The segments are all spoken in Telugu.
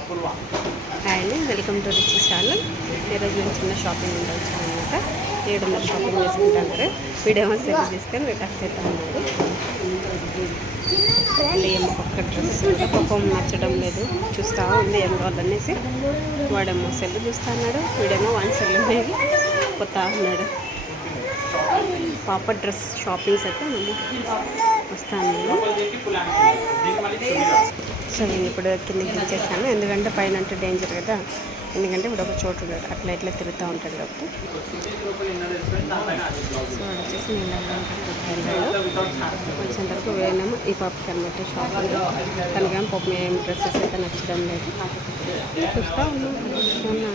హాయ్ అండి, వెల్కమ్ టు రిచ్ ఛానల్. ఈరోజు నేను చిన్న షాపింగ్ ఉండొచ్చు అనమాట. 700 షాపింగ్ చేసుకుంటాను. వీడేమో సెల్ తీసుకొని రిటర్న్ చేస్తా ఉన్నాడు. మళ్ళీ ఏమో ఒక్క డ్రెస్ పాపం నచ్చడం లేదు, చూస్తూ ఉంది ఏం కావాలనేసి. వాడేమో సెల్ చూస్తూ అన్నాడు, వీడేమో వన్ సెల్ అనేది పోతా ఉన్నాడు. పాప డ్రెస్ షాపింగ్స్ అయితే వస్తాను నేను. సో నేను ఇప్పుడు కిందకి దించేసాను, ఎందుకంటే పైన అంటే డేంజర్ కదా. ఎందుకంటే ఇప్పుడు ఒక చోటు అట్లా ఇట్లా తిరుగుతూ ఉంటాడు కాబట్టి. సో వచ్చేసి నేను కొంచెం వరకు వేయలేము ఈ పాపకి అనమాట షాపింగ్. తనకేమో పాపం ఏం డ్రెస్సెస్ అయితే నచ్చడం లేదు, చూస్తూ ఉన్నాం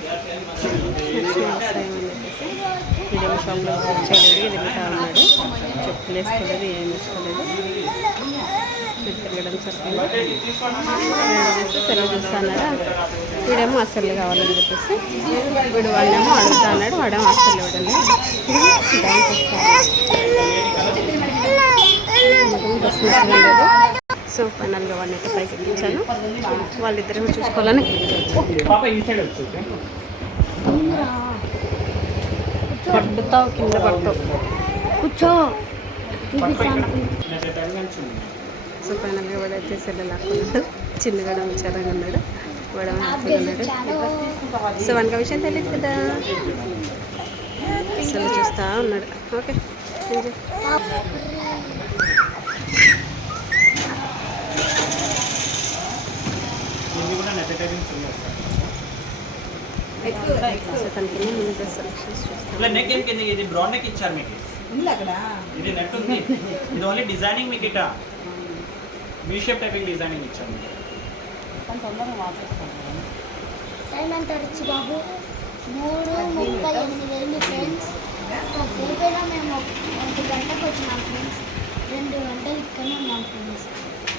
నచ్చిన వస్తాయని చెప్పేసి. వీడియో షాప్లో చేయలేదు, తిరుగుతూ ఉన్నాడు. చెప్పులు వేసుకోలేదు, ఏం వేసుకోలేదు, తిరగడం సరిపోయింది. సెలవు చూస్తున్నాడా, వీడేమో అసలు కావాలని చెప్పేసి వీడు వాడేమో అడుగుతా అన్నాడు, వాడేమో అసలు ఇవ్వడం బస్సు నచ్చడం లేదు. సో ఫైనల్గా వాడిని అయితే పైకి ఎక్కించాను. వాళ్ళిద్దరేమో చూసుకోవాలని పడుతావు, కింద పడతావు, కూర్చో. సో ఫైనల్గా వాడు అయితే సెల్ లాక్కున్నాడు. చిన్నగా విచారంగా ఉన్నాడు, వాడు హ్యాపీగా ఉన్నాడు. సో వానికి విషయం తెలియదు కదా, సెల్ చూస్తూ ఉన్నాడు. ఓకే సో తనకి ముందు డ్రెస్ సెలెక్షన్స్ చూస్తాను. ఇది నెట్ ఉంది, ఇది ఓన్లీ డిజైనింగ్ మీకు ఇట బీ షేప్ టైపింగ్ డిజైనింగ్ ఇచ్చాము. టైం ఎంత రిచ్ బాబు? 3:38 ఫ్రెండ్స్. సేపైనా మేము 1 గంటకు వచ్చినాం ఫ్రెండ్స్. 2 గంటలు ఇక్కడనే ఉన్నాం ఫ్రెండ్స్.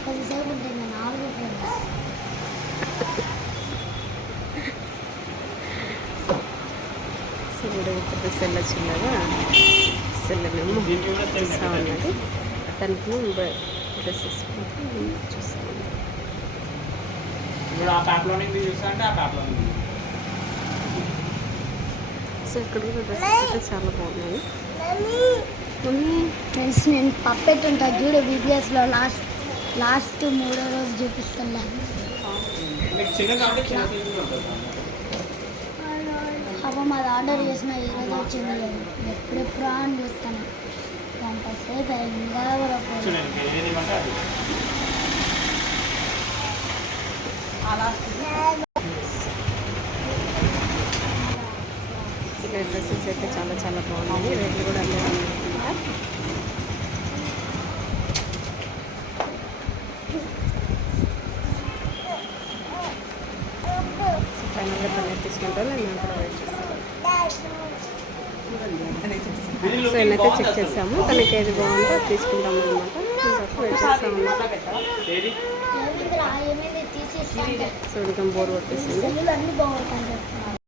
కొద్దిసేపు ఉంటే ఇంకా 4 ఫ్రెండ్స్. సో వీడు పెద్ద సెల్ వచ్చిందా, సెల్ మేము చూస్తూ ఉన్నది. దానికి డ్రెస్సెస్ చూస్తూ ఉన్నాం. ఇప్పుడు ఆ ప్యాప్లోనే చూస్తా అంటే ఆ ప్యాప్లోనే. సో ఇక్కడ కూడా డ్రెస్సెస్ అయితే చాలా బాగున్నాయి. ఫ్రెండ్స్ నేను పప్పెట్ ఉంటుంది చూడు, బీబీఎస్లో లాస్ట్ 3వ రోజు చూపిస్తాను. అప్పుడు మాది ఆర్డర్ చేసిన ఈరోజు వచ్చింది లేదు, ఎప్పుడెప్పుడు అని చూస్తాను. గంట సేపు ఇంకా ఇక్కడ డ్రెస్సెస్ అయితే చాలా చాలా బాగున్నాయి, రేట్లు కూడా అన్నీ అనుకుంటా. సో ఫైనల్గా పన్నీర్ తీసుకుంటాను, నేను కూడా వెయిట్ చేస్తాను. సో నేనైతే చెక్ చేసాము, తనకి ఏది బాగుందో అది తీసుకుంటాము అనమాట. వెయిట్ చేస్తాము అనమాట. సో ఇంకా బోర్ కొట్టేసింది. అన్నీ బాగుంటాయి.